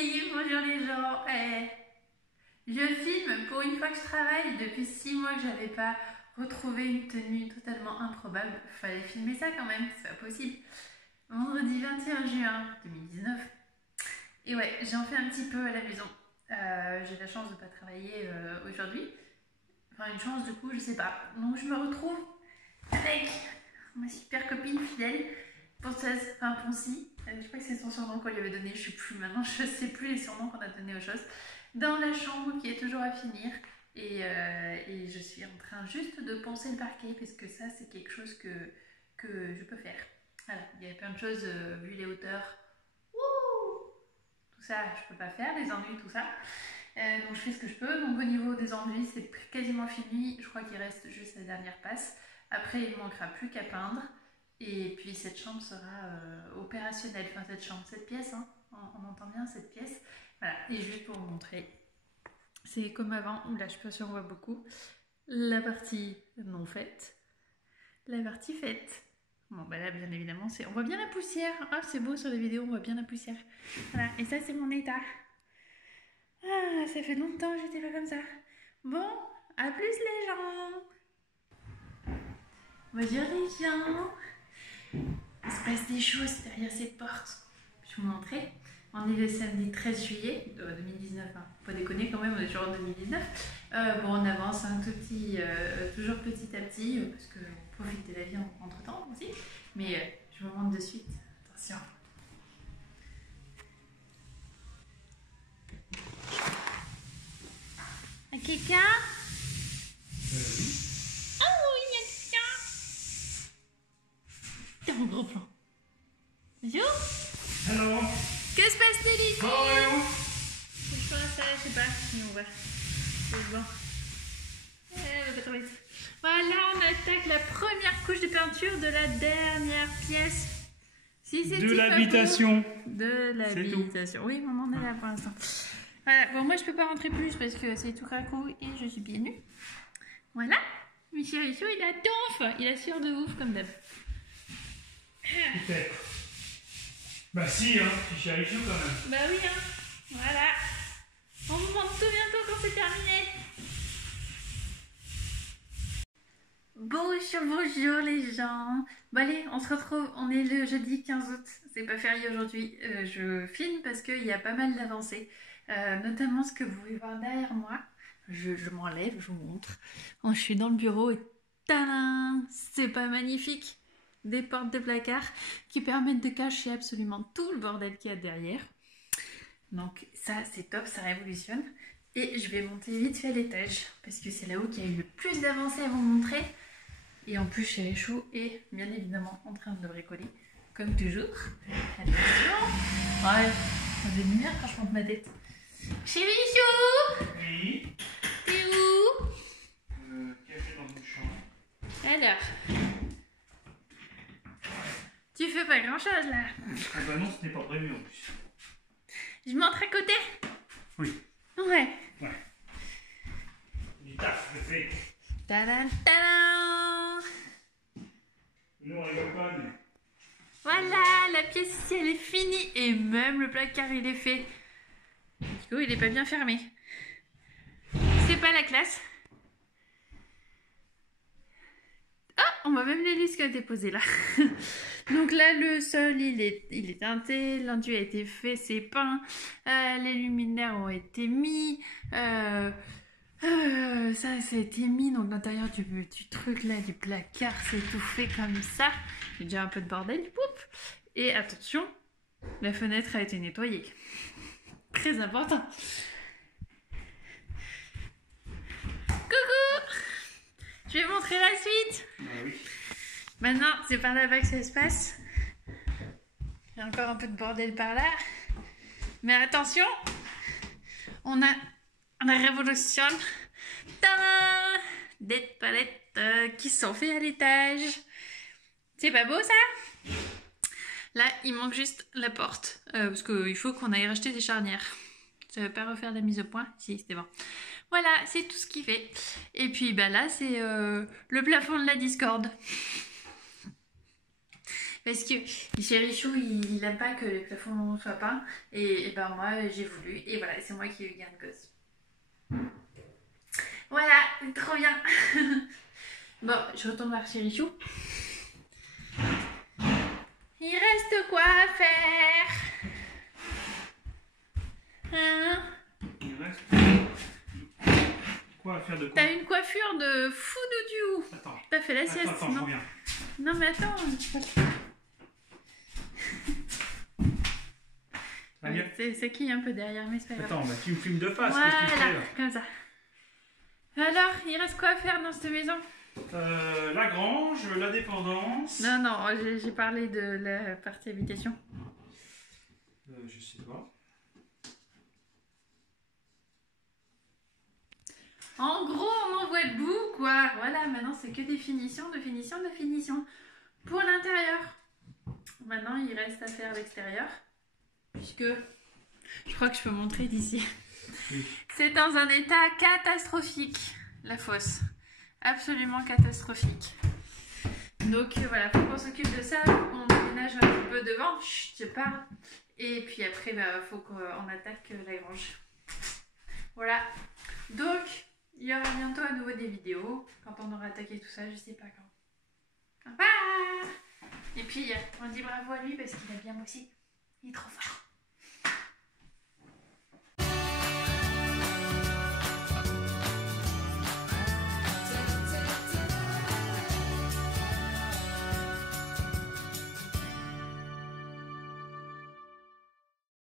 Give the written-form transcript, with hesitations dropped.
Oui, bonjour les gens. Je filme pour une fois que je travaille. Depuis 6 mois que j'avais pas retrouvé une tenue totalement improbable. Fallait filmer ça quand même, c'est pas possible. Vendredi 21 juin 2019. Et ouais, j'en fais un petit peu à la maison. J'ai la chance de pas travailler aujourd'hui. Enfin, une chance du coup, je sais pas. Donc je me retrouve avec ma super copine fidèle, Ponceuse, enfin Poncy. Je crois que c'est son surnom qu'on lui avait donné, je sais plus maintenant, je sais plus les surnoms qu'on a donnés aux choses. Dans la chambre qui est toujours à finir. Et je suis en train juste de poncer le parquet parce que ça c'est quelque chose que je peux faire. Voilà, il y a plein de choses, vu les hauteurs, tout ça je peux pas faire, les enduits, tout ça. Donc je fais ce que je peux. Donc au niveau des enduits c'est quasiment fini, je crois qu'il reste juste la dernière passe. Après il ne manquera plus qu'à peindre. Et puis cette chambre sera opérationnelle, enfin cette pièce, hein, on entend bien cette pièce. Voilà, et juste pour vous montrer, c'est comme avant, là je sais pas si on voit beaucoup, la partie non faite, la partie faite. Bon bah là bien évidemment, on voit bien la poussière, ah c'est beau sur les vidéos, on voit bien la poussière. Voilà, et ça c'est mon état. Ah, ça fait longtemps que j'étais pas comme ça. Bon, à plus les gens. Bonjour les gens. Il se passe des choses derrière cette porte. Je vais vous montrer. On est le samedi 13 juillet 2019. Hein. Faut pas déconner quand même, on est toujours en 2019. Bon, on avance un tout petit, toujours petit à petit, parce qu'on profite de la vie entre temps aussi. Mais je vous montre de suite. Attention. À quelqu'un? Oh, il y a quelqu'un. T'es en gros plan. Bonjour. Hello. Que se passe-t-il ici? How are you? Je pense à, je sais pas, mais on va. C'est bon. Pas trop vite. Voilà, on attaque la première couche de peinture de la dernière pièce. Si De l'habitation. De l'habitation. Oui, on en est là pour l'instant. Voilà, bon, moi je peux pas rentrer plus parce que c'est tout craco et je suis pieds nus. Voilà. Michel Richaud, il a tonf. Il assure de ouf comme d'hab. Peut-être. Bah si, hein, je suis avec vous quand même. Bah oui, hein. Voilà. On vous montre tout bientôt quand c'est terminé. Bonjour les gens. Bon allez, on se retrouve, on est le jeudi 15 août, c'est pas férié aujourd'hui. Je filme parce qu'il y a pas mal d'avancées, notamment ce que vous pouvez voir derrière moi. Je m'enlève, je vous montre. Je suis dans le bureau et tadam, c'est pas magnifique. Des portes de placard qui permettent de cacher absolument tout le bordel qu'il y a derrière. Donc ça c'est top, ça révolutionne. Et je vais monter vite fait à l'étage parce que c'est là où il y a eu le plus d'avancées à vous montrer. Et en plus chez Richaud est bien évidemment en train de bricoler, comme toujours. Attention. Ouais, ça fait une lumière quand je monte ma tête. Chez Richaud. Oui. T'es où? Caché dans une chambre. Alors. Tu fais pas grand chose là. Ah bah non, ce n'est pas prévu en plus. Je montre à côté. Oui. Ouais. Ouais. Du taf, je fais. Tadam, tadam. Nous on rigole pas, mais. Voilà, la pièce ici elle est finie et même le placard il est fait. Du coup il est pas bien fermé. C'est pas la classe. Ah, on voit même l'hélice qui a été posée là. Donc là le sol il est teinté, l'enduit a été fait, c'est peint, les luminaires ont été mis. Ça a été mis, donc l'intérieur du truc là, du placard, c'est tout fait comme ça. Il y a déjà un peu de bordel, poup. Et attention, la fenêtre a été nettoyée. Très important. Coucou! Je vais montrer la suite. Ah oui. Maintenant, c'est par là-bas que ça se passe. Il y a encore un peu de bordel par là. Mais attention, on révolutionne des palettes qui sont faites à l'étage. C'est pas beau ça? Là, il manque juste la porte. Parce qu'il faut qu'on aille racheter des charnières. Ça veut pas refaire la mise au point? Si, c'était bon. Voilà, c'est tout ce qu'il fait. Et puis bah là, c'est le plafond de la discorde. Parce que Chérichou, il aime pas que les plafonds soient peints. Et ben moi, j'ai voulu. Et voilà, c'est moi qui ai eu gain de cause. Voilà, trop bien. Bon, je retourne vers Chérichou. Il reste quoi à faire? Hein? Il reste quoi à faire de quoi? T'as une coiffure de fou de diou. Attends. T'as fait la sieste, Attends, je non? reviens. Non mais attends. C'est qui un peu derrière, mais c'est pas grave. Attends, bah, tu me filmes de face. Voilà, Qu'est-ce que tu fais là? comme ça. Alors, il reste quoi à faire dans cette maison? La grange, la dépendance. Non, non, j'ai parlé de la partie habitation. Je sais pas. En gros, on m'envoie le bout, quoi. Voilà, maintenant c'est que des finitions, de finition, de finition. Pour l'intérieur. Maintenant, il reste à faire l'extérieur. Puisque, je crois que je peux montrer d'ici. Oui. C'est dans un état catastrophique, la fosse. Absolument catastrophique. Donc voilà, faut qu'on s'occupe de ça. On déménage un petit peu devant. Chut, je parle. Et puis après, bah, faut qu'on attaque la grange. Voilà. Donc, il y aura bientôt à nouveau des vidéos. Quand on aura attaqué tout ça, je sais pas quand. Ah, et puis, on dit bravo à lui parce qu'il a bien bossé. Il est trop fort.